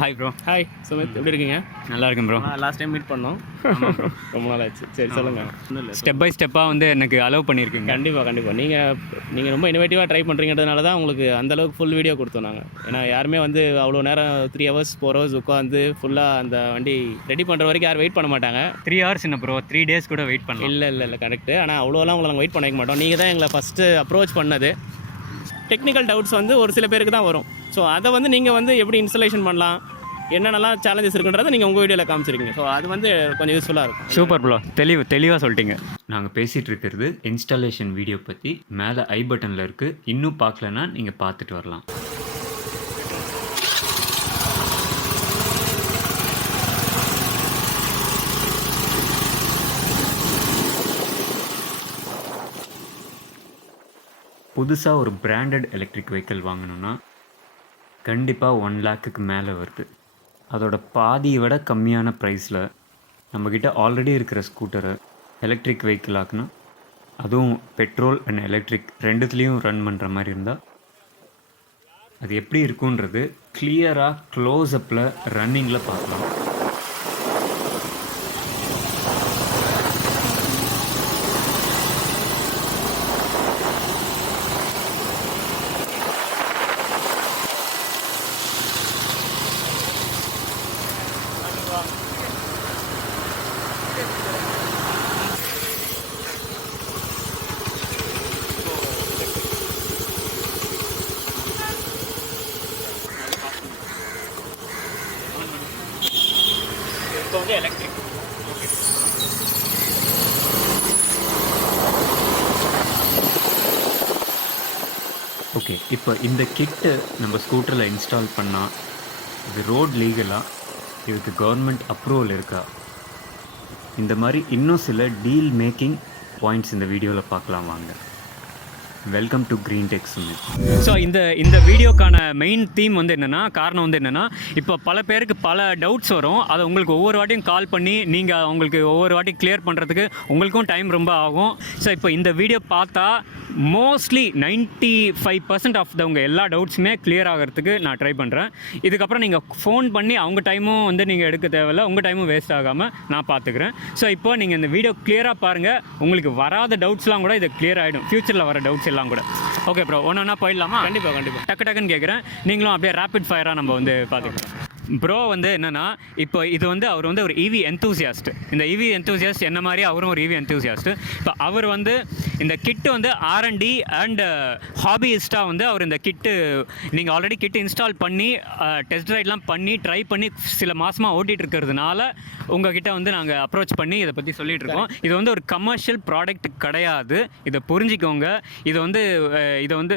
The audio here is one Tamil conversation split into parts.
Hi bro. ஹாய் சுமித், எப்படி இருக்கீங்க? நல்லா இருக்கேன் ப்ரோ. லாஸ்ட் டைம் மீட் பண்ணோம். ரொம்ப நாள் ஆச்சு. சரி சொல்லுங்கள். ஸ்டெப் பை ஸ்டெப்பாக வந்து எனக்கு அலோவ் பண்ணியிருக்கீங்க. கண்டிப்பாக நீங்கள் ரொம்ப இனோவேட்டிவாக ட்ரை பண்ணுறீங்கிறதுனால தான் உங்களுக்கு அந்தளவுக்கு ஃபுல் வீடியோ கொடுத்தோம் நாங்கள். ஏன்னா யாருமே வந்து அவ்வளோ நேரம் 3 hours 4 hours உட்காந்து ஃபுல்லாக அந்த வண்டி ரெடி பண்ணுற வரைக்கும் யாரும் வெயிட் பண்ண மாட்டாங்க. 3 hours என்ன ப்ரோ, 3 days கூட வெயிட் பண்ணலாம். இல்லை கரெக்டு. ஆனால் அவ்வளோலாம் உங்களை நாங்கள் வெயிட் பண்ணிக்க மாட்டோம். நீங்கள் தான் எங்களை ஃபஸ்ட்டு அப்ரோச் பண்ணது. டெக்னிக்கல் டவுட்ஸ் வந்து ஒரு சில பேருக்கு தான் வரும். ஸோ அதை வந்து நீங்கள் வந்து எப்படி இன்ஸ்டலேஷன் பண்ணலாம், என்னென்னலாம் சேலஞ்சஸ் இருக்குன்றதை நீங்கள் உங்கள் வீடியோவில் காமிச்சிருக்கீங்க. ஸோ அது வந்து கொஞ்சம் யூஸ்ஃபுல்லாக இருக்கும். சூப்பர் ப்ரோ, தெளிவாக சொல்லிட்டீங்க. நாங்கள் பேசிகிட்டு இருக்கிறது இன்ஸ்டாலேஷன் வீடியோ பற்றி. மேலே ஐ பட்டனில் இருக்குது. இன்னும் பார்க்கலன்னா நீங்கள் பார்த்துட்டு வரலாம். புதுசாக ஒரு பிராண்டட் எலக்ட்ரிக் வெஹிக்கிள் வாங்கணுன்னா கண்டிப்பாக 1 lakhக்கு மேலே வருது. அதோட பாதியை விட கம்மியான ப்ரைஸில் நம்மக்கிட்ட ஆல்ரெடி இருக்கிற ஸ்கூட்டரை எலக்ட்ரிக் வெஹிக்கிள் ஆக்குனா, அதுவும் பெட்ரோல் அண்ட் எலக்ட்ரிக் ரெண்டுத்துலேயும் ரன் பண்ணுற மாதிரி இருந்தால் அது எப்படி இருக்குன்றது கிளியராக க்ளோஸ்அப்பில் ரன்னிங்கில் பார்க்கலாம். இப்போ வந்து எலக்ட்ரிக் ஓகே, இப்போ இந்த கிட்டு நம்ம ஸ்கூட்டரில் இன்ஸ்டால் பண்ணால் இது ரோட் லீகலாக, இதுக்கு கவர்மெண்ட் அப்ரூவல் இருக்கா, இந்த மாதிரி இன்னும் சில டீல் மேக்கிங் பாயிண்ட்ஸ் இந்த வீடியோவில் பார்க்கலாம் வாங்க. Welcome to Green Tech Sumit. So இந்த வீடியோக்கான மெயின் தீம் வந்து என்னென்னா, காரணம் வந்து என்னென்னா, இப்போ பல பேருக்கு பல டவுட்ஸ் வரும். அதை உங்களுக்கு ஒவ்வொரு வாட்டியும் கால் பண்ணி நீங்கள் அவங்களுக்கு ஒவ்வொரு வாட்டி கிளியர் பண்ணுறதுக்கு உங்களுக்கும் டைம் ரொம்ப ஆகும். ஸோ இப்போ இந்த வீடியோ பார்த்தா மோஸ்ட்லி 95% ஆஃப் தவங்க எல்லா டவுட்ஸுமே கிளியர் ஆகிறதுக்கு நான் ட்ரை பண்ணுறேன். இதுக்கப்புறம் நீங்கள் ஃபோன் பண்ணி அவங்க டைமும் வந்து நீங்கள் எடுக்க தேவையில்லை, உங்கள் டைமும் வேஸ்ட் ஆகாமல் நான் பார்த்துக்கிறேன். ஸோ இப்போ நீங்கள் இந்த வீடியோ கிளியராக பாருங்கள். உங்களுக்கு வராத டவுட்ஸ்லாம் கூட இதை கிளியர் ஆகிடும், ஃப்யூச்சரில் வர டவுட்ஸ் எல்லாம் கூட. ஓகே ப்ரோ, ஒன்றா போயிடலாமா? கண்டிப்பாக டக்குன்னு கேட்குறேன். நீங்களும் அப்படியே ரேப்பிட் ஃபயராக நம்ம வந்து பார்த்துக்கலாம். ப்ரோ வந்து என்னென்னா, இப்போ இது வந்து அவர் வந்து ஒரு EV என்தூசியாஸ்ட். இந்த EV என்தூசியாஸ்ட் என்ன மாதிரி அவரும் ஒரு EV என்தூசியாஸ்ட். இப்போ அவர் வந்து இந்த கிட்டு வந்து R&D அண்ட் ஹாபியிஸ்ட்டாக வந்து அவர் இந்த கிட்டு நீங்கள் ஆல்ரெடி கிட்டு இன்ஸ்டால் பண்ணி டெஸ்ட் ரைட்லாம் பண்ணி ட்ரை பண்ணி சில மாதமாக ஓட்டிகிட்டு இருக்கிறதுனால உங்ககிட்ட வந்து நாங்கள் அப்ரோச் பண்ணி இதை பற்றி சொல்லிகிட்டு இருக்கோம். இது வந்து ஒரு கமர்ஷியல் ப்ராடக்ட் கிடையாது, இதை புரிஞ்சிக்கோங்க. இதை வந்து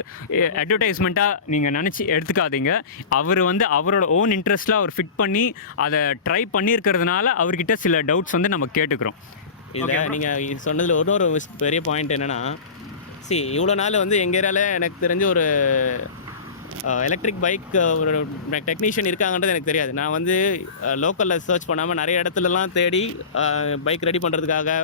அட்வர்டைஸ்மெண்ட்டாக நீங்கள் நினச்சி எடுத்துக்காதீங்க. அவர் வந்து அவரோட ஓன் இன்ட்ரெஸ்ட்டில் அவர் ஃபிட் பண்ணி அதை ட்ரை பண்ணியிருக்கிறதுனால அவர்கிட்ட சில டவுட்ஸ் வந்து நம்ம கேட்டுக்கிறோம். இதில் நீங்கள் சொன்னதில் ஒரு பெரிய பாயிண்ட் என்னென்னா, இவ்வளோ நாள் வந்து எங்கள் ஏரியாவில் எனக்கு தெரிஞ்ச ஒரு எலக்ட்ரிக் பைக் ஒரு டெக்னீஷியன் இருக்காங்கன்றது எனக்கு தெரியாது. நான் வந்து லோக்கலில் சர்ச் பண்ணாமல் நிறைய இடத்துலலாம் தேடி பைக் ரெடி பண்ணுறதுக்காக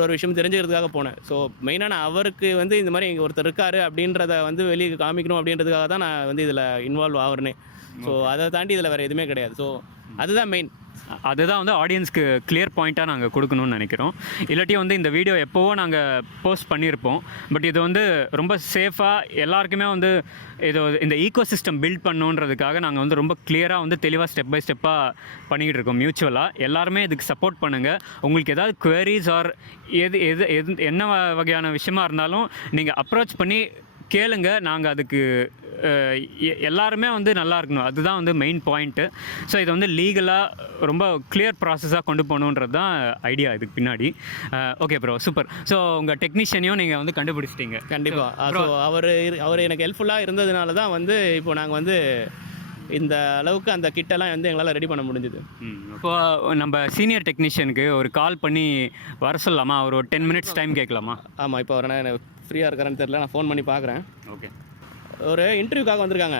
ஒரு விஷயம் தெரிஞ்சுக்கிறதுக்காக போனேன். ஸோ மெயினாக நான் அவருக்கு வந்து இந்த மாதிரி இங்கே ஒருத்தர் இருக்கார் அப்படின்றத வந்து வெளியே காமிக்கணும் அப்படின்றதுக்காக தான் நான் வந்து இதில் இன்வால்வ் ஆகுறேனே. ஸோ அதை தாண்டி இதில் வேறு எதுவுமே கிடையாது. ஸோ அதுதான் மெயின். அதுதான் வந்து ஆடியன்ஸ்க்கு கிளியர் பாயிண்ட்டாக நாங்கள் கொடுக்கணும்னு நினைக்கிறோம். இல்லாட்டி வந்து இந்த வீடியோ எப்போவோ நாங்கள் போஸ்ட் பண்ணியிருப்போம். பட் இது வந்து ரொம்ப சேஃபாக எல்லாருக்குமே வந்து இந்த ஈக்கோ சிஸ்டம் பில்ட் பண்ணணுன்றதுக்காக நாங்கள் வந்து ரொம்ப கிளியராக வந்து தெளிவாக ஸ்டெப் பை ஸ்டெப்பாக பண்ணிக்கிட்டு இருக்கோம். மியூச்சுவலாக எல்லாருமே இதுக்கு சப்போர்ட் பண்ணுங்கள். உங்களுக்கு ஏதாவது குவரிஸ் ஆர் என்ன வகையான விஷயமா இருந்தாலும் நீங்கள் அப்ரோச் பண்ணி கேளுங்க. நாங்கள் அதுக்கு எல்லாருமே வந்து நல்லா இருக்கணும், அதுதான் வந்து மெயின் பாயிண்ட்டு. ஸோ இதை வந்து லீகலாக ரொம்ப கிளியர் ப்ராசஸாக கொண்டு போகணுன்றது தான் ஐடியா இதுக்கு பின்னாடி. Okay bro, super. ஸோ உங்கள் டெக்னீஷியனையும் நீங்கள் வந்து கண்டுபிடிச்சிட்டிங்க. கண்டிப்பாக. ஸோ அவர் எனக்கு ஹெல்ப்ஃபுல்லாக இருந்ததுனால தான் வந்து இப்போ நாங்கள் வந்து இந்த அளவுக்கு அந்த கிட்டெல்லாம் வந்து எங்களால் ரெடி பண்ண முடிஞ்சுது. இப்போது நம்ம சீனியர் டெக்னீஷியனுக்கு ஒரு கால் பண்ணி வர சொல்லலாமா? ஒரு 10 minutes டைம் கேட்கலாமா? ஆமாம், இப்போ நான் ஃப்ரீயாக இருக்கிறேன்னு தெரியல, நான் ஃபோன் பண்ணி பார்க்குறேன். ஓகே, ஒரு இன்டர்வியூக்காக வந்திருக்காங்க.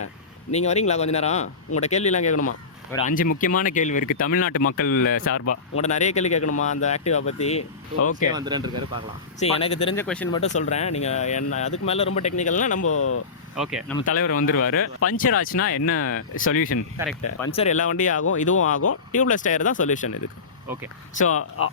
நீங்கள் வரீங்களா? கொஞ்சம் நேரம் உங்கள்கிட்ட கேள்வியெலாம் கேட்கணுமா? ஒரு 5 முக்கியமான கேள்வி இருக்குது தமிழ்நாட்டு மக்கள் சார்பாக. உங்கள்கிட்ட நிறைய கேள்வி கேட்கணுமா அந்த ஆக்டிவா பற்றி? ஓகே, வந்துருக்காரு, பார்க்கலாம். எனக்கு தெரிஞ்ச கொஷின் மட்டும் சொல்கிறேன். நீங்கள் என்ன அதுக்கு மேலே ரொம்ப டெக்னிக்கல்னால் நம்ம ஓகே, நம்ம தலைவர் வந்துருவார். பஞ்சர் ஆச்சுன்னா என்ன சொல்யூஷன்? கரெக்ட், பஞ்சர் எல்லா வண்டியும் ஆகும், இதுவும் ஆகும். டியூப்லெஸ் டயர் தான் சொல்யூஷன் இதுக்கு. Okay, so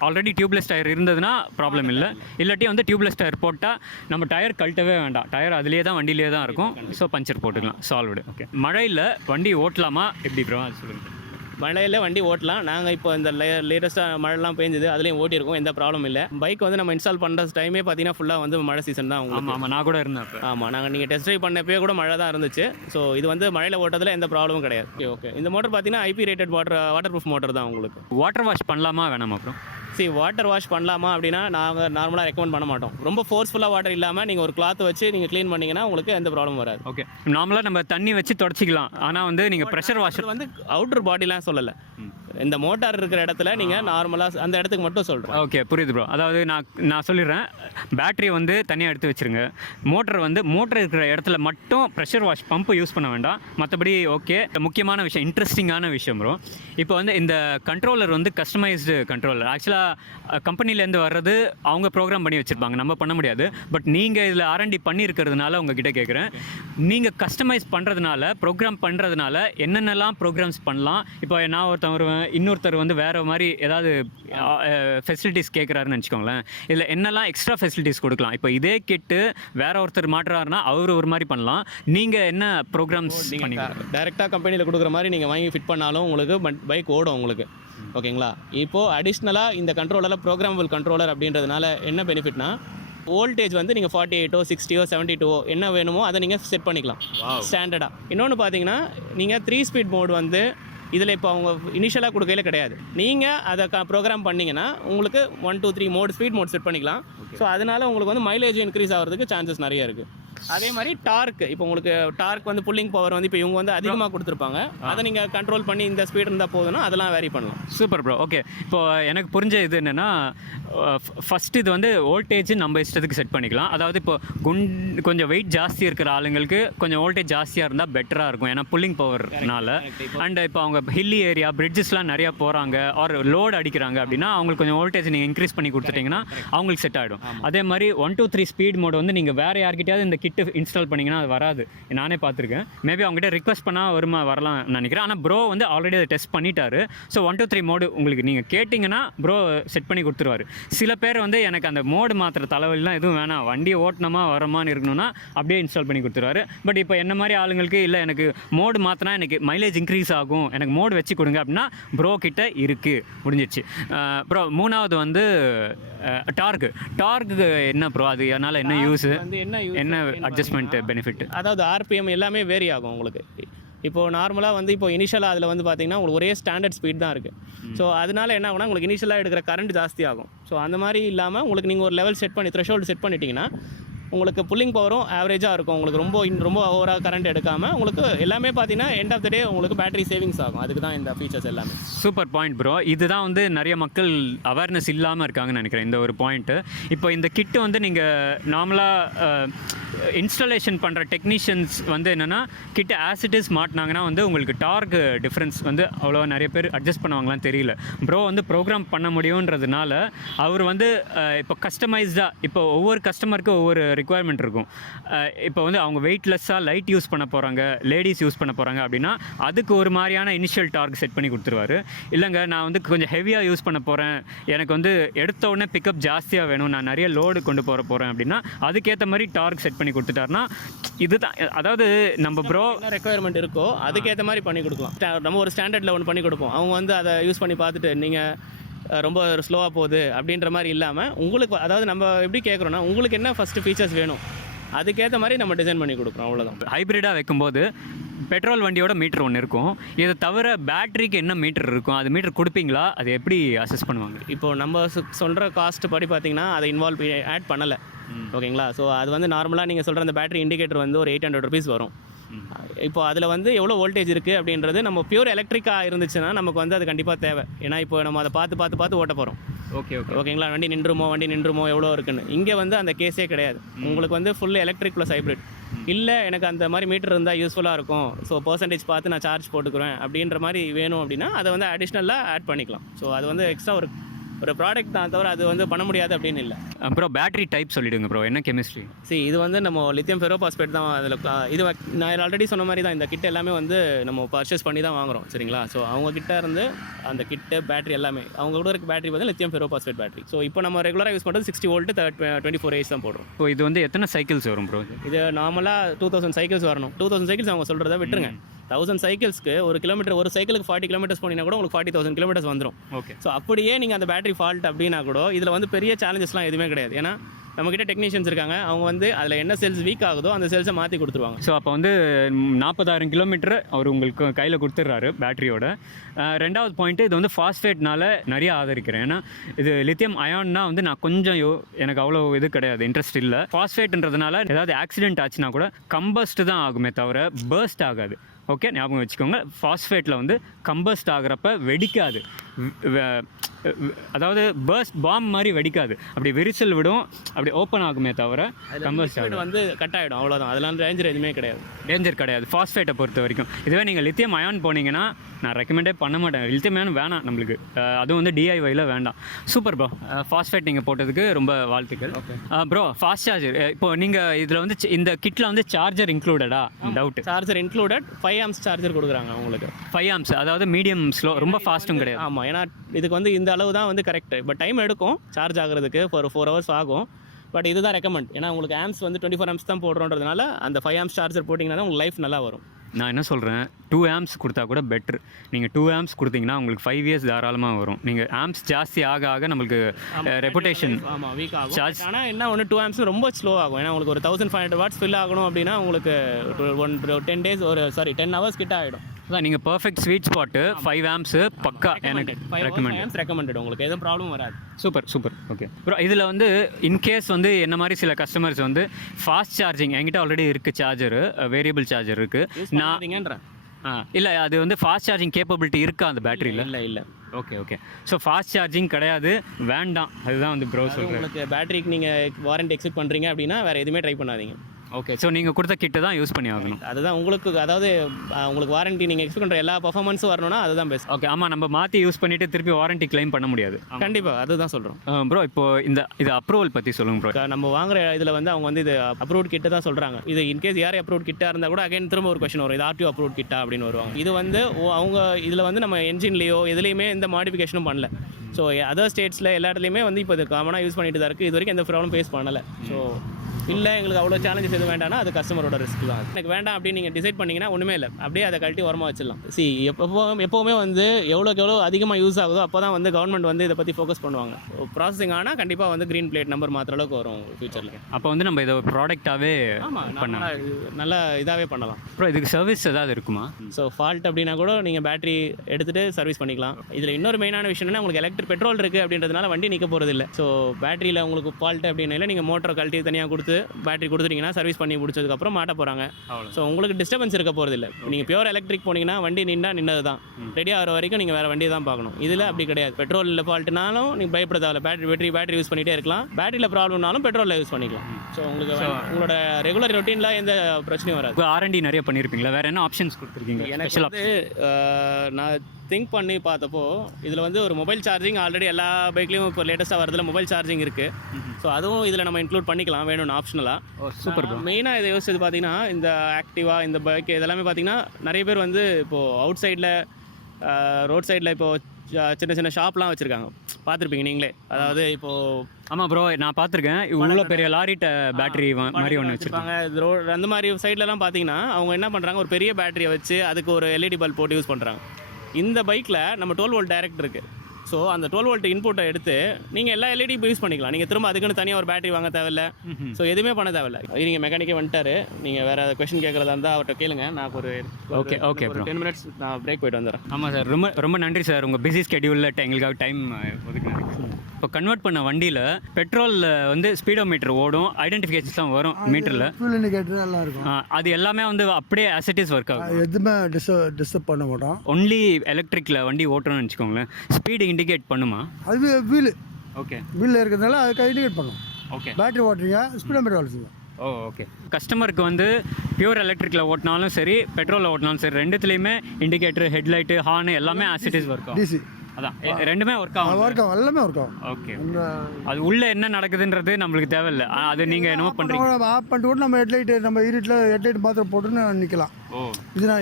already tubeless tyre இருந்ததுன்னா ப்ராப்ளம் இல்லை. இல்லாட்டி வந்து டியூப்லெஸ் டயர் போட்டால் நம்ம டயர் கழட்டவே வேண்டாம், டயர் அதிலே தான் வண்டியிலே தான் இருக்கும். ஸோ பஞ்சர் போட்டுக்கலாம், சால்வ்டு. ஓகே, மழையில் வண்டி ஓட்டலாமா எப்படி ப்ரோ அது சொல்லுங்கள். மழையில் வண்டி ஓட்டலாம். நாங்கள் இப்போ இந்த லேட்டஸ்ட்டாக மழைலாம் பெஞ்சுது, அதுலேயும் ஓட்டியிருக்கோம், எந்த ப்ராப்ளம் இல்லை. பைக் வந்து நம்ம இன்ஸ்டால் பண்ணுற டைமே பார்த்தீங்கன்னா ஃபுல்லாக வந்து மழை சீசன் தான். ஆமாம் ஆமாம், நான் கூட இருந்தேன் அப்போ. ஆமாம், நாங்கள் நீங்கள் டெஸ்ட் ட்ரைவ் பண்ணப்போ கூட மழை தான் இருந்துச்சு. ஸோ இது வந்து மழையில் ஓட்டத்தில் எந்த ப்ராப்ளமும் கிடையாது. ஓகே, இந்த மோட்டர் பார்த்தீங்கன்னா IP rated water proof motor தான் உங்களுக்கு. வாட்டர் வாஷ் பண்ணலாமா வேணாமா அப்புறம்? வாட்டர் வாஷ் பண்ணலாமா அப்படின்னா நாங்கள் நார்மலாக ரெக்கமெண்ட் பண்ண மாட்டோம். ரொம்ப ஃபோர்ஸ்ஃபுல்லாக வாட்டர் இல்லாமல் நீங்கள் ஒரு கிளாத் வச்சு நீங்கள் க்ளீன் பண்ணிங்கன்னா உங்களுக்கு எந்த ப்ராப்ளம் வராது. ஓகே, நார்மலாக நம்ம தண்ணி வச்சு தொடச்சிக்கலாம். ஆனால் வந்து நீங்கள் ப்ரெஷர் வாஷர் வந்து அவுட்டர் பாடிலாம் சொல்லலை, இந்த மோட்டார் இருக்கிற இடத்துல நீங்கள் நார்மலாக அந்த இடத்துக்கு மட்டும் சொல்கிறேன். ஓகே, புரியுது ப்ரோ. அதாவது நான் சொல்லிடுறேன், பேட்டரி வந்து தனியாக எடுத்து வச்சுருங்க. மோட்டர் இருக்கிற இடத்துல மட்டும் ப்ரெஷர் வாஷ் பம்பு யூஸ் பண்ண வேண்டாம். மற்றபடி ஓகே. முக்கியமான விஷயம், இன்ட்ரெஸ்டிங்கான விஷயம் ப்ரோ, இப்போ வந்து இந்த கண்ட்ரோலர் வந்து கஸ்டமைஸ்டு கண்ட்ரோலர். ஆக்சுவலாக கம்பெனிலேருந்து வர்றது அவங்க ப்ரோக்ராம் பண்ணி வச்சுருப்பாங்க, நம்ம பண்ண முடியாது. பட் நீங்கள் இதில் R&D பண்ணியிருக்கிறதுனால உங்ககிட்ட கேட்குறேன், நீங்கள் கஸ்டமைஸ் பண்ணுறதுனால, ப்ரோக்ராம் பண்ணுறதுனால என்னென்னலாம் ப்ரோக்ராம்ஸ் பண்ணலாம்? இப்போ நான் வருவேன், இன்னொருத்தர் வந்து வேறு மாதிரி ஏதாவது ஃபெசிலிட்டிஸ் கேட்குறாருன்னு நினச்சிக்கோங்களேன். இதில் என்னெல்லாம் எக்ஸ்ட்ரா ஃபெசிலிட்டிஸ் கொடுக்கலாம்? இப்போ இதே கிட்டு வேற ஒருத்தர் மாட்டுறாருன்னா அவர் ஒரு மாதிரி பண்ணலாம். நீங்கள் என்ன ப்ரோக்ராம்ஸ் பண்ணிக்கலாம்? டேரெக்டாக கம்பெனியில் கொடுக்குற மாதிரி நீங்கள் வாங்கி ஃபிட் பண்ணாலும் உங்களுக்கு பைக் ஓடும் உங்களுக்கு. ஓகேங்களா? இப்போது அடிஷ்னலாக இந்த கண்ட்ரோலரில் ப்ரோக்ராமபிள் கண்ட்ரோலர் அப்படின்றதுனால என்ன பெனிஃபிட்னா, வோல்டேஜ் வந்து நீங்கள் 48ஓ 60ஓ 72ஓ என்ன வேணுமோ அதை நீங்கள் செட் பண்ணிக்கலாம் ஸ்டாண்டர்டாக. இன்னொன்று பார்த்தீங்கன்னா, நீங்கள் 3 ஸ்பீட் மோட் வந்து இதில் இப்போ அவங்க இனிஷியலாக கொடுக்கையில் கிடையாது. நீங்கள் அதை ப்ரோக்ராம் பண்ணிங்கன்னா உங்களுக்கு 1 2 3 ஸ்பீட் மோட் செட் பண்ணிக்கலாம். ஸோ அதனால் உங்களுக்கு வந்து மைலேஜ் இன்க்ரீஸ் ஆகிறதுக்கு சான்சஸ் நிறைய இருக்குது. அதே மாதிரி டார்க், இப்போ உங்களுக்கு டார்க் வந்து புல்லிங் பவர் வந்து இப்போ இவங்க வந்து அதிகமாக கொடுத்துருப்பாங்க, அதை நீங்கள் கண்ட்ரோல் பண்ணி இந்த ஸ்பீட் இருந்தால் போதுன்னா அதெல்லாம் வேரி பண்ணலாம். Super bro. ஓகே, இப்போ எனக்கு புரிஞ்ச இது என்னென்னா, ஃபஸ்ட்டு இது வந்து வோல்டேஜ் நம்ம இஷ்டத்துக்கு செட் பண்ணிக்கலாம். அதாவது இப்போ கொஞ்சம் வெயிட் ஜாஸ்தி இருக்கிற ஆளுங்களுக்கு கொஞ்சம் வோல்டேஜ் ஜாஸ்தியாக இருந்தால் பெட்டராக இருக்கும், ஏன்னா புல்லிங் பவர்னால. அண்ட் இப்போ அவங்க ஹில்லி ஏரியா பிரிட்ஜஸ்லாம் நிறையா போகிறாங்க, ஆர் லோடு அடிக்கிறாங்க அப்படின்னா அவங்களுக்கு கொஞ்சம் வோல்டேஜ் நீங்கள் இன்க்ரீஸ் பண்ணி கொடுத்துட்டிங்கன்னா அவங்களுக்கு செட் ஆகிடும். அதே மாதிரி 1 2 3 ஸ்பீட் மோட் வந்து நீங்கள் வேறு யார்கிட்டயாவது இந்த கிட்டு இன்ஸ்டால் பண்ணிங்கன்னா அது வராது, நானே பார்த்துருக்கேன். மேபி அவங்ககிட்ட ரிக்வஸ்ட் பண்ணால் வரலாம் நினைக்கிறேன். ஆனால் ப்ரோ வந்து ஆல்ரெடி அதை டெஸ்ட் பண்ணிட்டாரு. ஸோ 1 2 3 மோடு உங்களுக்கு நீங்கள் கேட்டிங்கன்னா ப்ரோ செட் பண்ணி கொடுத்துருவாரு. சில பேர் வந்து எனக்கு அந்த மோடு மாத்திர தலைவலிலாம் எதுவும் வேணாம், வண்டியை ஓட்டணுமா வரமான்னு இருக்கணும்னா அப்படியே இன்ஸ்டால் பண்ணி கொடுத்துருவாரு. பட் இப்போ என்ன மாதிரி ஆளுங்களுக்கு இல்லை, எனக்கு மோடு மாற்றினா எனக்கு மைலேஜ் இன்க்ரீஸ் ஆகும், எனக்கு மோடு வச்சு கொடுங்க அப்படின்னா ப்ரோ கிட்ட இருக்குது, முடிஞ்சிச்சு. ப்ரோ மூணாவது வந்து டார்க்கு என்ன ப்ரோ, அது அதனால் என்ன யூஸ், என்ன அட்ஜஸ்ட்மெண்ட் பெனிஃபிட்? அதாவது ஆர்பிஎம் எல்லாமே வேரி ஆகும் உங்களுக்கு. இப்போது நார்மலாக வந்து இப்போ இனிஷியலாக அதில் வந்து பார்த்தீங்கன்னா உங்களுக்கு ஒரே ஸ்டாண்டர்ட் ஸ்பீட் தான் இருக்குது. ஸோ அதனால என்ன ஆகும்னா உங்களுக்கு இனிஷியலாக எடுக்கிற கரண்ட் ஜாஸ்தி ஆகும். ஸோ அந்த மாதிரி இல்லாமல் உங்களுக்கு நீங்கள் ஒரு லெவல் செட் பண்ணி த்ரெஷோல்டு செட் பண்ணிட்டீங்கன்னா உங்களுக்கு புல்லிங் பவரும் ஆவரேஜாக இருக்கும். உங்களுக்கு ரொம்ப ஓவராக கரண்ட் எடுக்காமல் உங்களுக்கு எல்லாமே பார்த்தீங்கன்னா எண்ட் ஆஃப் த டே உங்களுக்கு பேட்டரி சேவிங்ஸ் ஆகும். அதுக்கு தான் இந்த ஃபீச்சர்ஸ் எல்லாமே. Super point bro. இதுதான் வந்து நிறைய மக்கள் அவேர்னஸ் இல்லாமல் இருக்காங்கன்னு நினைக்கிறேன், இந்த ஒரு பாயிண்ட்டு. இப்போ இந்த கிட்டு வந்து நீங்கள் நார்மலாக இன்ஸ்டாலேஷன் பண்ணுற டெக்னீஷியன்ஸ் வந்து என்னென்னா, கிட்ட ஆசிட்டிஸ் மாட்டினாங்கன்னா வந்து உங்களுக்கு டார்க் டிஃப்ரென்ஸ் வந்து அவ்வளோ நிறைய பேர் அட்ஜஸ்ட் பண்ணுவாங்களான்னு தெரியல. ப்ரோ வந்து ப்ரோக்ராம் பண்ண முடியுன்றதுனால அவர் வந்து இப்போ கஸ்டமைஸ்டாக, இப்போ ஒவ்வொரு கஸ்டமருக்கு ஒவ்வொரு ரிக்குவயர்மெண்ட் இருக்கும். இப்போ வந்து அவங்க வெயிட்லெஸ்ஸாக லைட் யூஸ் பண்ண போகிறாங்க, லேடிஸ் யூஸ் பண்ண போகிறாங்க அப்படின்னா அதுக்கு ஒரு மாதிரியான இனிஷியல் டார்க் செட் பண்ணி கொடுத்துருவாரு. இல்லைங்க நான் வந்து கொஞ்சம் ஹெவியாக யூஸ் பண்ண போகிறேன், எனக்கு வந்து எடுத்த உடனே பிக்கப் ஜாஸ்தியாக வேணும், நான் நிறைய லோடு கொண்டு போகிறேன் அப்படின்னா அதுக்கேற்ற மாதிரி டார்க் செட் பண்ணி கொடுத்துட்டாருன்னா இதுதான். அதாவது நம்ம ப்ரோ என்ன ரெக்குவயர்மெண்ட் இருக்கோ அதுக்கேற்ற மாதிரி பண்ணி கொடுக்கலாம். நம்ம ஒரு ஸ்டாண்டர்டில் ஒன்று பண்ணி கொடுப்போம், அவங்க வந்து அதை யூஸ் பண்ணி பார்த்துட்டு நீங்கள் ரொம்ப ஸ்லோவாக போகுது அப்படின்ற மாதிரி இல்லாமல் உங்களுக்கு, அதாவது நம்ம எப்படி கேட்குறோன்னா உங்களுக்கு என்ன ஃபஸ்ட்டு ஃபீச்சர்ஸ் வேணும் அதுக்கேற்ற மாதிரி நம்ம டிசைன் பண்ணி கொடுக்குறோம், அவ்வளோதான். ஹைப்ரிடாக வைக்கும்போது பெட்ரோல் வண்டியோட மீட்டர் ஒன்று இருக்கும், இதை தவிர பேட்டரிக்கு என்ன மீட்டர் இருக்கும், அது மீட்டர் கொடுப்பீங்களா, அது எப்படி அசஸ் பண்ணுவாங்க? இப்போது நம்ம சொல்கிற காஸ்ட் படி பார்த்தீங்கன்னா அதை இன்வால்வ் ஆட் பண்ணலை. ஓகேங்களா? ஸோ அது வந்து நார்மலாக நீங்கள் சொல்கிற அந்த பேட்டரி இண்டிகேட்டர் வந்து ஒரு 800 ருபீஸ் வரும். இப்போ அதில் வந்து எவ்வளோ வோல்டேஜ் இருக்குது அப்படின்றது நம்ம பியூர் எலக்ட்ரிக்காக இருந்துச்சுன்னா நமக்கு வந்து அது கண்டிப்பாக தேவை. ஏன்னா இப்போ நம்ம அதை பார்த்து ஓட்ட போகிறோம். ஓகேங்களா? வண்டி நின்றுமோ எவ்வளோ இருக்குன்னு. இங்கே வந்து அந்த கேஸே கிடையாது. உங்களுக்கு வந்து ஃபுல் எலக்ட்ரிக் ப்ளஸ் ஹைப்ரிட். இல்லை எனக்கு அந்த மாதிரி மீட்டர் இருந்தால் யூஸ்ஃபுல்லாக இருக்கும், ஸோ பர்சன்டேஜ் பார்த்து நான் சார்ஜ் போட்டுக்குவேன் அப்படின்ற மாதிரி வேணும் அப்படின்னா அதை வந்து அடிஷ்னலாக ஆட் பண்ணிக்கலாம். ஸோ அது வந்து எக்ஸ்ட்ரா ஒரு ஒரு ப்ராடக்ட் தான் தவிர அது வந்து பண்ண முடியாது அப்படின்னு இல்லை. ப்ரோ பேட்டரி டைப் சொல்லிடுங்க ப்ரோ, என்ன கெமிஸ்ட்ரி? இது வந்து நம்ம லித்தியம் ஃபெரோபாஸ்பேட் தான் அதில் இது நான் ஆல்ரெடி சொன்ன மாதிரி தான் இந்த கிட் எல்லாமே வந்து நம்ம பர்ச்சேஸ் பண்ணி தான் வாங்குறோம் சரிங்களா. ஸோ அவங்க கிட்ட இருந்து அந்த கிட்டு பேட்டரி எல்லாமே அவங்க கூட இருக்க பேட்டரி வந்து லித்தியம் ஃபெரோபாஸ்பேட் பேட்டரி. ஸோ இப்போ நம்ம ரெகுலராக யூஸ் பண்ணுறது 60 வோல்ட் 24 H தான் போடுறோம். இப்போ இது வந்து எத்தனை சைக்கிள்ஸ் வரும் ப்ரோ? இது நார்மலாக 2000 சைக்கிள்ஸ் வரணும். 2000 சைக்கிள்ஸ் அவங்க சொல்கிறத விட்டுருங்க. 1000 சைக்கிள்ஸ்க்கு ஒரு கிலோமீட்டர், ஒரு சைக்கிளுக்கு 40 கிலோமீட்டர்ஸ் போனீங்கன்னா கூட உங்களுக்கு 40,000 கிலோமீட்டர்ஸ் வந்துடும். ஓகே. ஸோ அப்படியே நீங்கள் அந்த பேட்டரி ஃபால்ட் அப்படின்னா கூட இதில் வந்து பெரிய சேலஞ்சஸ்லாம் எதுவுமே கிடையாது. ஏன்னா நம்மக்கிட்ட டெக்னீஷியன்ஸ் இருக்காங்க, அவங்க வந்து அதில் என்ன செல்ஸ் வீக் ஆகுதோ அந்த செல்ஸை மாற்றி கொடுத்துருவாங்க. ஸோ அப்போ வந்து 40,000 கிலோமீட்டர் அவர் உங்களுக்கு கையில் கொடுத்துட்றாரு பேட்டரியோட. ரெண்டாவது பாயிண்ட்டு, இது வந்து ஃபாஸ்ஃபேட்னால நிறைய ஆதரிக்கிறேன். ஏன்னா இது லித்தியம் அயான்னா வந்து நான் கொஞ்சம் எனக்கு அவ்வளோ இது கிடையாது, இன்ட்ரெஸ்ட் இல்லை. ஃபாஸ்ஃபேட்ன்றதுனால ஏதாவது ஆக்சிடென்ட் ஆச்சுன்னா கூட கம்பஸ்ட் தான் ஆகுமே தவிர பர்ஸ்ட் ஆகாது. ஓகே, ஞாபகம் வச்சுக்கோங்க. ஃபாஸ்ஃபேட்டில் வந்து கம்பஸ்ட் ஆகிறப்ப வெடிக்காது, அதாவது பர்ஸ்ட் பாம் மாதிரி வெடிக்காது, அப்படி விரிசல் விடும், அப்படி ஓப்பன் ஆகுமே தவிர கம்பஸ்ட் ஆகும், வந்து கட் ஆகிடும், அவ்வளோதான். அதெல்லாம் டேஞ்சர் எதுவுமே கிடையாது. டேஞ்சர் கிடையாது ஃபாஸ்ஃபேட்டை பொறுத்த வரைக்கும். இதுவே நீங்கள் லித்தியம் அயான் போனீங்கன்னா நான் ரெக்கமெண்டே பண்ண மாட்டேன். லித்தியம் அயான் வேணாம் நம்மளுக்கு, அதுவும் வந்து டிஐஒயில் வேண்டாம். சூப்பர் ப்ரோ, ஃபாஸ்ஃபேட் நீங்கள் போட்டதுக்கு ரொம்ப வாழ்த்துக்கள். ப்ரோ ஃபாஸ்ட் சார்ஜர், இப்போ நீங்கள் இதில் வந்து இந்த கிட்டில் வந்து சார்ஜர் இன்க்ளூடடா? Doubt. Charger included 5 amps charger கொடுக்குறாங்க உங்களுக்கு. 5 amps, அதாவது மீடியம் ஸ்லோ, ரொம்ப ஃபாஸ்ட்டும் கிடையாது. ஆமாம், ஏன்னா இதுக்கு வந்து இந்த அளவு தான் வந்து கரெக்ட். பட் டைம் எடுக்கும் சார்ஜ் ஆகிறதுக்கு, ஒரு 4 hours ஆகும். பட் இதுதான் ரெக்கமெண்ட். ஏன்னா உங்களுக்கு ஆம்ஸ் வந்து 24 amps தான் போடுறோன்றதுனால அந்த 5 amps சார்ஜர் போட்டிங்கன்னா உங்களுக்கு லைஃப் நல்லா வரும். நான் என்ன சொல்கிறேன், 2 amps கொடுத்தா கூட பெட்ரு. நீங்கள் 2 amps கொடுத்தீங்கன்னா உங்களுக்கு 5 years தாராளமாக வரும். நீங்கள் ஆம்ஸ் ஜாஸ்தி ஆக ஆக நம்மளுக்கு ரெப்புடேஷன் வீக் ஆகும். ஆனால் என்ன ஒன்று 2 amps ரொம்ப ஸ்லோ ஆகும். ஏன்னா உங்களுக்கு ஒரு 1500 watts ஃபில் ஆகணும் அப்படின்னா உங்களுக்கு 10 hours கிட்ட ஆகிடும். அதான் நீங்கள் பர்ஃபெக்ட் ஸ்வீட் ஸ்பாட்டு. 5 amps பக்கா எனக்கு ரெக்கமெண்டட். உங்களுக்கு எதுவும் ப்ராப்ளம் வராது. சூப்பர். ஓகே ப்ரோ, இதில் வந்து இன்கேஸ் வந்து என்ன மாதிரி சில கஸ்டமர்ஸ் வந்து ஃபாஸ்ட் சார்ஜிங், என்கிட்ட ஆல்ரெடி இருக்குது சார்ஜரு, வேரியபிள் சார்ஜர் இருக்குது. நான் இல்லை, அது வந்து ஃபாஸ்ட் சார்ஜிங் கேப்பபிலிட்டி இருக்கா அந்த பேட்டரியில்? இல்லை. ஓகே. ஸோ ஃபாஸ்ட் சார்ஜிங் கிடையாது, வேண்டாம். அதுதான் வந்து ப்ரோ சொல்கிறேன். உங்களுக்கு பேட்டரிக்கு நீங்கள் வாரண்டி எக்ஸ்பெக்ட் பண்ணுறீங்க அப்படின்னா வேறு எதுவுமே ட்ரை பண்ணாதீங்க. ஓகே. ஸோ நீங்கள் கொடுத்த கிட்டு தான் யூஸ் பண்ணி ஆகணும். அதுதான் உங்களுக்கு, அதாவது உங்களுக்கு வாரண்டி நீங்கள் எக்ஸ்பெக்ட் பண்ணுற எல்லா பர்ஃபார்மன்ஸும் வரணும்னா அதுதான் பெஸ்ட். ஓகே. ஆமாம், நம்ம மாற்றி யூஸ் பண்ணிவிட்டு திருப்பி வாரண்டி கிளைம் பண்ண முடியாது. கண்டிப்பாக, அதுதான் சொல்கிறோம். ப்ரோ இப்போ இது அப்ரூவல் பற்றி சொல்லுங்கள் ப்ரோ. நம்ம வாங்குற இதில் வந்து அவங்க வந்து இது அப்ரூவ்ட் கிட்ட தான் சொல்கிறாங்க. இது இன்கேஸ் யார் அப்ரூவ்ட் கிட்டாக இருந்தால் கூட அகைன் திரும்ப ஒரு கொஸ்டின் வரும், இது ஆர்டிஓ அப்ரூவ்ட் கிட்டா அப்படின்னு வருவாங்க. இது வந்து அவங்க இதில் வந்து நம்ம என்ஜின்லேயோ எதுலேயுமே எந்த மாடிஃபிகேஷனும் பண்ணல. ஸோ அதர் ஸ்டேட்ஸில் எல்லா இடத்துலையுமே வந்து இப்போ இது காமனாக யூஸ் பண்ணிட்டு தான் இருக்குது. இது வரைக்கும் எந்த ப்ராப்ளம் ஃபேஸ் பண்ணலை. ஸோ இல்லை எங்களுக்கு அவ்வளோ சேலஞ்சஸ் எதுவும் வேண்டாம்னா அது கஸ்டமரோட ரிஸ்க் தான். எனக்கு வேண்டாம் அப்படின்னு நீங்கள் டிசைட் பண்ணிங்கன்னா ஒன்றுமே இல்லை, அப்படியே அதை கழட்டி உரமாக வச்சிடலாம். எப்போவுமே வந்து எவ்வளோ அதிகமாக யூஸ் ஆகுதோ அப்போ தான் வந்து கவர்மெண்ட் வந்து இதை பற்றி ஃபோக்கஸ் பண்ணுவாங்க. ப்ராசஸிங் ஆனால் கண்டிப்பாக வந்து க்ரீன் பிளேட் நம்பர் மாத்திர அளவுக்கு வரும் ஃபியூச்சரில். அப்போ வந்து நம்ம இதை ப்ராடக்டாகவே பண்ணலாம், நல்லா இதாகவே பண்ணலாம். அப்புறம் இதுக்கு சர்வீஸ் ஏதாவது இருக்குமா? ஸோ ஃபால்ட் அப்படின்னா கூட நீங்கள் பேட்டரி எடுத்துகிட்டு சர்வீஸ் பண்ணிக்கலாம். இதில் இன்னொரு மெயினான விஷயம் என்ன, உங்களுக்கு எலக்ட்ரிக் பெட்ரோல் இருக்குது அப்படின்றதுனால வண்டி நிற்க போகிறது இல்லை. ஸோ பேட்டரியில் உங்களுக்கு ஃபால்ட் அப்படின்னா நீங்கள் மோட்டரை கழட்டி தனியாக கொடுத்து பேட்டரி கொடுத்துட்டீங்கன்னா சர்வீஸ் பண்ணி முடிச்சதுக்கப்புறம் மாட்ட போகிறாங்க. ஸோ உங்களுக்கு டிஸ்டர்பன்ஸ் இருக்க போகிறது இல்லை. நீங்கள் பியூர் எலக்ட்ரிக் போனீங்கன்னா வண்டி நின்னது தான், ரெடி ஆகிற வரைக்கும் நீங்கள் வேறு வண்டியை தான் பார்க்கணும். இதில் அப்படி கிடையாது. பெட்ரோலில் ஃபால்ட்னாலும் நீங்கள் பயப்பட தேவையில்ல, பேட்டரி யூஸ் பண்ணிகிட்டே இருக்கலாம். பேட்டரியில் ப்ராப்ளம்னாலும் பெட்ரோலில் யூஸ் பண்ணிக்கலாம். ஸோ உங்களுக்கு உங்களோட ரெகுலர் ரொட்டீனில் எந்த பிரச்சனையும் வராது. ஆர்என்டி நிறைய பண்ணியிருப்பீங்களா? வேறு என்ன ஆப்ஷன்ஸ் கொடுத்துருக்கீங்க? எனக்கு வந்து நான் திங்க் பண்ணி பார்த்தப்போ இதில் வந்து ஒரு மொபைல் சார்ஜிங் ஆல்ரெடி எல்லா பைக்லேயும் இப்போ லேட்டஸ்ட்டாக வரதுல மொபைல் சார்ஜிங் இருக்குது. ஸோ அதுவும் இதில் நம்ம இன்க்ளூட் பண்ணிக்கலாம் வேணும்னு ஆப்ஷனலாக. சூப்பர். மெயினாக இதை யோசிச்சது பார்த்தீங்கன்னா இந்த ஆக்டிவா, இந்த பைக் இதெல்லாமே பார்த்தீங்கன்னா நிறைய பேர் வந்து இப்போது அவுட் சைடில் ரோட் சைடில் இப்போது சின்ன ஷாப்லாம் வச்சுருக்காங்க, பார்த்துருப்பீங்க நீங்களே. அதாவது இப்போது ஆமாம் ப்ரோ, நான் பார்த்துருக்கேன். இவ்வளோ பெரிய லாரிட்ட பேட்டரி மாதிரி ஒன்று வச்சுருப்பாங்க. ரோட் அந்த மாதிரி சைட்லலாம் பார்த்தீங்கன்னா அவங்க என்ன பண்ணுறாங்க, ஒரு பெரிய பேட்டரியை வச்சு அதுக்கு ஒரு எல்இடி பல்ப் போட்டு யூஸ் பண்ணுறாங்க. இந்த பைக்கில் நம்ம 12 volt டைரக்ட் இருக்குது. ஸோ அந்த 12 volt இன்புட்டை எடுத்து நீங்கள் எல்லா எல்இடி யூஸ் பண்ணிக்கலாம். நீங்கள் திரும்ப அதுக்குன்னு தனியாக ஒரு பேட்டரி வாங்க தேவையில்லை. ஸோ எதுவுமே பண்ண தேவையில்லை. நீங்கள் மெக்கானிக்கே வந்துட்டாரு, நீங்கள் வேறு கொஸ்டின் கேட்குறதா இருந்தால் அவர்கிட்ட கேளுங்க. நான் ஒரு ஓகே 10 minutes நான் பிரேக் போயிட்டு வந்துடுறேன். ஆமாம் சார், ரொம்ப நன்றி சார், உங்கள் பிஸி ஸ்கெடியூலில் எங்களுக்காக டைம் ஒதுக்குனாங்க. இப்போ கன்வெர்ட் பண்ண வண்டியில் பெட்ரோலில் வந்து ஸ்பீடோமீட்டர் ஓடும், ஐடென்டிஃபிகேஷன்ஸ்லாம் வரும் மீட்டரில், ஃபியூல் இண்டிகேட்டர் எல்லாம் இருக்கும். அது எல்லாமே வந்து அப்படியே அசட்டிஸ் ஒர்க் ஆகும், எதுவுமே டிஸ்டர்ப் பண்ண மாட்டோம். ஒன்லி எலக்ட்ரிக்கில் வண்டி ஓட்டணும்னு வச்சுக்கோங்களேன், ஸ்பீடு இண்டிகேட் பண்ணுமா? அது வீல் ஓகே, வீலில் இருக்கிறதுனால அதுக்கு இண்டிகேட் பண்ணும். ஓகே, பேட்டரி ஓட்டுறீங்க ஸ்பீடோமீட்டர் ஓட்டுங்க. ஓகே. கஸ்டமருக்கு வந்து பியூர் எலக்ட்ரிக்கில் ஓட்டினாலும் சரி பெட்ரோலில் ஓட்டினாலும் சரி ரெண்டுத்துலேயுமே இண்டிகேட்டர், ஹெட்லைட்டு, ஹார்னு எல்லாமே அசட்டிஸ் ஒர்க் ஆகும். டிசி அதான் ரெண்டுமே ஒர்க் ஆகும். ஒர்க் ஆகும், எல்லாமே ஒர்க் ஆகும். ஓகே, அது உள்ளே என்ன நடக்குதுன்றது நம்மளுக்கு தேவையில்லை, அது நீங்கள் என்னமோ பண்ணுறீங்க. ஆஃப் பண்ணிட்டு கூட நம்ம ஹெட்லைட்டு நம்ம இருட்டில் ஹெட்லைட் மாத்திரம் போட்டுன்னு நிற்கலாம்.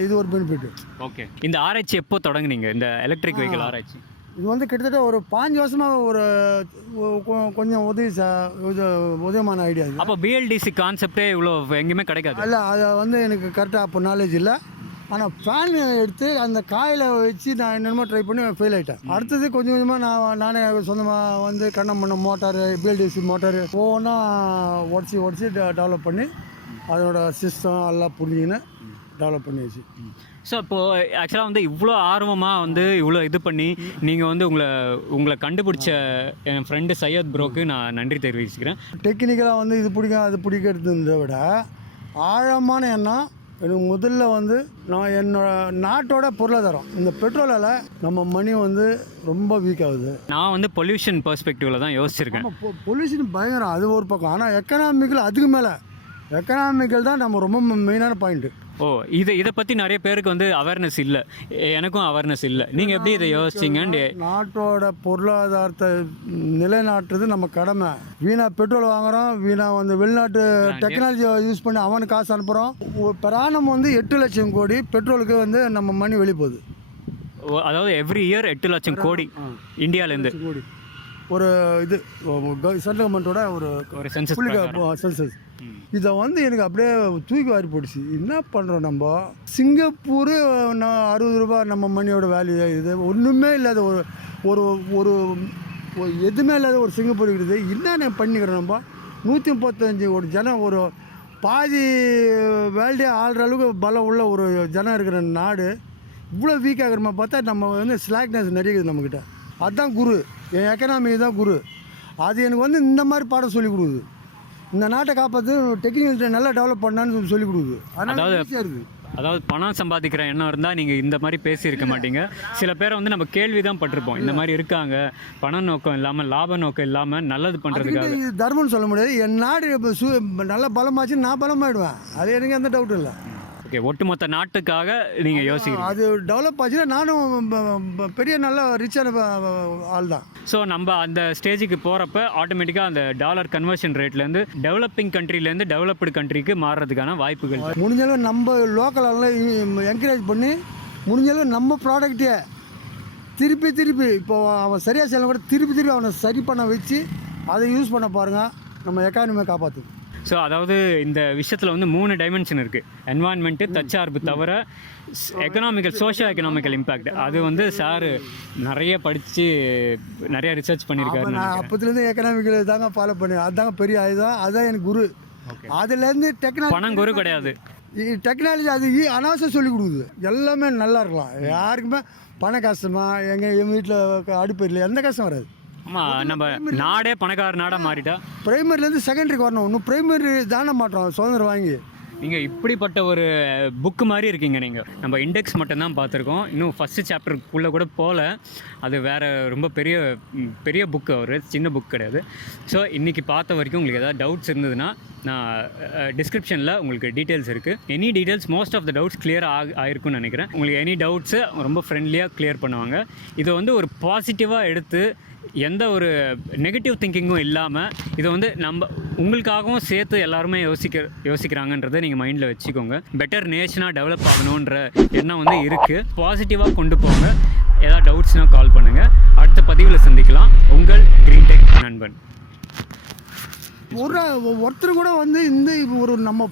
இது ஒரு பெனிஃபிட். ஓகே, இந்த ஆராய்ச்சி எப்போ தொடங்குனீங்க, இந்த எலக்ட்ரிக் வெஹிக்கிள் ஆராய்ச்சி? இது வந்து கிட்டத்தட்ட ஒரு 5 வருஷமாக ஒரு கொஞ்சம் உதயமான ஐடியா இது. அப்போ பிஎல்டிசி கான்செப்டே இவ்வளோ எங்கேயுமே கிடைக்காது? இல்லை, அதை வந்து எனக்கு கரெக்டாக அப்போ நாலேஜ் இல்லை. ஆனால் ஃபேன் எடுத்து அந்த காயில் வச்சு நான் என்னென்னமோ ட்ரை பண்ணி ஃபெயில் ஆகிட்டேன். அடுத்தது கொஞ்சம் கொஞ்சமாக நானே சொந்தமாக வந்து கண்ணம் பண்ண மோட்டாரு, பிஎல்டிசி மோட்டாரு ஒவ்வொன்றா உடச்சி டெவலப் பண்ணி அதோட சிஸ்டம் எல்லாம் புரிஞ்சுக்கின்னு டெவலப் பண்ணி வச்சு. ஸோ இப்போது ஆக்சுவலாக வந்து இவ்வளோ ஆர்வமாக வந்து இவ்வளோ இது பண்ணி நீங்கள் வந்து உங்களை கண்டுபிடிச்ச என் ஃப்ரெண்டு சையத் ப்ரோக்கு நான் நன்றி தெரிவிச்சுக்கிறேன். டெக்னிக்கலாக வந்து இது பிடிக்கும் அது பிடிக்கிறதுன்றத விட ஆழமான எண்ணம் எனக்கு முதல்ல வந்து நான் என்னோட நாட்டோட பொருளாதாரம், இந்த பெட்ரோலால் நம்ம மணி வந்து ரொம்ப வீக் ஆகுது. நான் வந்து பொல்யூஷன் பெர்ஸ்பெக்டிவில் தான் யோசிச்சிருக்கேன். பொல்யூஷன் பயங்கரம், அது ஒரு பக்கம். ஆனால் எக்கனாமிக்கல் அதுக்கு மேலே எக்கனாமிக்கல் தான் நம்ம ரொம்ப மெயினான பாயிண்ட்டு. ஓ, இதை பற்றி நிறைய பேருக்கு வந்து அவேர்னஸ் இல்லை, எனக்கும் அவேர்னஸ் இல்லை. நீங்கள் எப்படி இதை யோசிச்சிங்க? நாட்டோட பொருளாதாரத்தை நிலைநாட்டுறது நம்ம கடமை. வீணாக பெட்ரோல் வாங்குகிறோம், வீணாக வந்து வெளிநாட்டு டெக்னாலஜியை யூஸ் பண்ணி அவனுக்கு காசு அனுப்புகிறோம். பிராணம் வந்து 8 லட்சம் கோடி பெட்ரோலுக்கு வந்து நம்ம மணி வெளியே போகுது. அதாவது எவ்ரி இயர் 8 லட்சம் கோடி இந்தியாவிலேருந்து. கோடி ஒரு இது சென்ட்ரல் கவர்மெண்ட்டோட ஒரு சென்சஸ். இதை வந்து எனக்கு அப்படியே தூக்கி வாரி போட்டுச்சு. என்ன பண்ணுறோம் நம்ம? சிங்கப்பூர் 60 ரூபா நம்ம மணியோட வேல்யூ. இது ஒன்றுமே இல்லாத ஒரு ஒரு எதுவுமே இல்லாத ஒரு சிங்கப்பூர் இருக்குது. என்னென்ன பண்ணிக்கிறோம் நம்ம? 135 ஒரு ஜனம், ஒரு பாதி வேல்டே ஆள்ற அளவுக்கு பலம் உள்ள ஒரு ஜனம் இருக்கிற நாடு இவ்வளோ வீக் ஆகிறமா பார்த்தா நம்ம வந்து ஸ்லாக்னஸ் நிறைய இருக்குது நம்மக்கிட்ட. அதுதான் குரு, என் எக்கனாமிக் தான் குரு. அது எனக்கு வந்து இந்த மாதிரி பாடம் சொல்லிக் கொடுக்குது. இந்த நாட்டை காப்பாற்று டெக்னிக்கல் நல்லா டெவலப் பண்ணான்னு சொல்லிக் கொடுக்குது. அதாவது பணம் சம்பாதிக்கிற எண்ணம் இருந்தால் நீங்கள் இந்த மாதிரி பேசியிருக்க மாட்டீங்க. சில பேரை வந்து நம்ம கேள்வி தான் பட்டிருப்போம், இந்த மாதிரி இருக்காங்க, பண நோக்கம் இல்லாமல் லாப நோக்கம் இல்லாமல் நல்லது பண்ணுறதுக்காக. இது தர்மம்னு சொல்ல முடியாது. என் நாடு நல்லா பலமாச்சு, நான் பலமாயிடுவேன், அது எனக்கு எந்த டவுட்டும் இல்லை. ஓகே, ஒட்டுமொத்த நாட்டுக்காக நீங்கள் யோசிக்கிறீங்க. அது டெவலப் ஆச்சுன்னா நானும் பெரிய நல்ல ரிச்சான ஆள் தான். ஸோ நம்ம அந்த ஸ்டேஜுக்கு போகிறப்ப ஆட்டோமேட்டிக்காக அந்த டாலர் கன்வர்ஷன் ரேட்லேருந்து டெவலப்பிங் கண்ட்ரிலேருந்து டெவலப்டு கண்ட்ரிக்கு மாறுறதுக்கான வாய்ப்புகள். முடிஞ்சளவு நம்ம லோக்கலெல்லாம் என்கரேஜ் பண்ணி முடிஞ்சளவு நம்ம ப்ராடக்டே திருப்பி இப்போ அவன் சரியாக செய்யலாம் கூட திருப்பி அவனை சரி பண்ண வச்சு அதை யூஸ் பண்ண பாருங்கள், நம்ம எக்கானமியை காப்பாற்றுது. ஸோ அதாவது இந்த விஷயத்தில் வந்து 3 டைமென்ஷன் இருக்குது. என்வாயன்மெண்ட்டு, தற்சார்பு தவிர சோஷியோ எக்கனாமிக்கல் இம்பேக்ட். அது வந்து சார் நிறைய படித்து நிறைய ரிசர்ச் பண்ணியிருக்காரு. நான் அப்போதுலேருந்து எக்கனாமிக்கல் தாங்க ஃபாலோ பண்ணி, அதுதாங்க பெரிய இதுதான், அதுதான் எனக்கு குரு. அதுலேருந்து பணம் குரு கிடையாது, டெக்னாலஜி அது அனாவசியம் சொல்லி கொடுக்குது. எல்லாமே நல்லா இருக்கலாம், யாருக்குமே பண கஷ்டமாக எங்கள் வீட்டில் அடுப்பு இல்லை, எந்த கஷ்டம் வராது. ஆமாம், நம்ம நாடே பணக்கார நாடாக மாறிட்டா பிரைமரிலேருந்து செகண்டரிக்கு வரணும். இன்னும் பிரைமரி தானே மாட்டோம் சுதந்திரம் வாங்கி. நீங்கள் இப்படிப்பட்ட ஒரு புக்கு மாதிரி இருக்கீங்க. நீங்கள் நம்ம இண்டெக்ஸ் மட்டும்தான் பார்த்துருக்கோம், இன்னும் ஃபஸ்ட்டு சாப்டருக்குள்ளே கூட போகல. அது வேறு ரொம்ப பெரிய புக்கு, ஒரு சின்ன புக் கிடையாது. ஸோ இன்றைக்கி பார்த்த வரைக்கும் உங்களுக்கு ஏதாவது டவுட்ஸ் இருந்ததுன்னா நான் டிஸ்கிரிப்ஷனில் உங்களுக்கு டீட்டெயில்ஸ் இருக்குது. Any details most of the doubts clear ஆகிருக்குன்னு நினைக்கிறேன். உங்களுக்கு எனி டவுட்ஸை ரொம்ப ஃப்ரெண்ட்லியாக கிளியர் பண்ணுவாங்க. இதை வந்து ஒரு பாசிட்டிவாக எடுத்து எந்த ஒரு நெகட்டிவ் திங்கிங்கும் இல்லாமல் இதை வந்து நம்ம உங்களுக்காகவும் சேர்த்து எல்லாருமே யோசிக்கிறாங்கன்றதை நீங்கள் மைண்டில் வச்சுக்கோங்க. பெட்டர் நேஷனாக டெவலப் ஆகணுன்ற எண்ணம் வந்து இருக்குது. பாசிட்டிவாக கொண்டு போங்க. ஏதாவது டவுட்ஸ்னால் கால் பண்ணுங்கள். அடுத்த பதிவில் சந்திக்கலாம். உங்கள் கிரீன் டெக் நண்பன். ஒருத்தர் கூட வந்து இந்த ஒரு நம்ம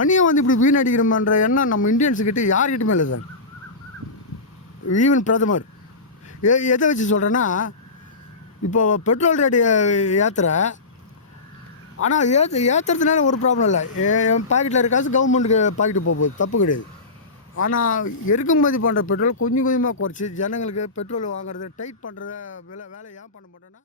மணியை வந்து இப்படி வீணடிக்கிறோம்ன்ற எண்ணம் நம்ம இந்தியன்ஸுக்கிட்ட யார்கிட்டையுமே இல்லை சார். ஈவன் பிரதமர் எதை வச்சு சொல்கிறேன்னா, இப்போ பெட்ரோல் ரேட்டு ஏற்றுற, ஆனால் ஏற்றுறதுனால ஒரு ப்ராப்ளம் இல்லை. என் பாக்கெட்டில் இருக்க காசு கவர்மெண்ட்டுக்கு பாக்கெட்டு போகுது, தப்பு கிடையாது. ஆனால் இறக்குமதி பண்ணுற பெட்ரோல் கொஞ்சம் கொஞ்சமாக குறைச்சி ஜனங்களுக்கு பெட்ரோல் வாங்குறது டைட் பண்ணுற வேலை ஏன் பண்ண மாட்டேன்னா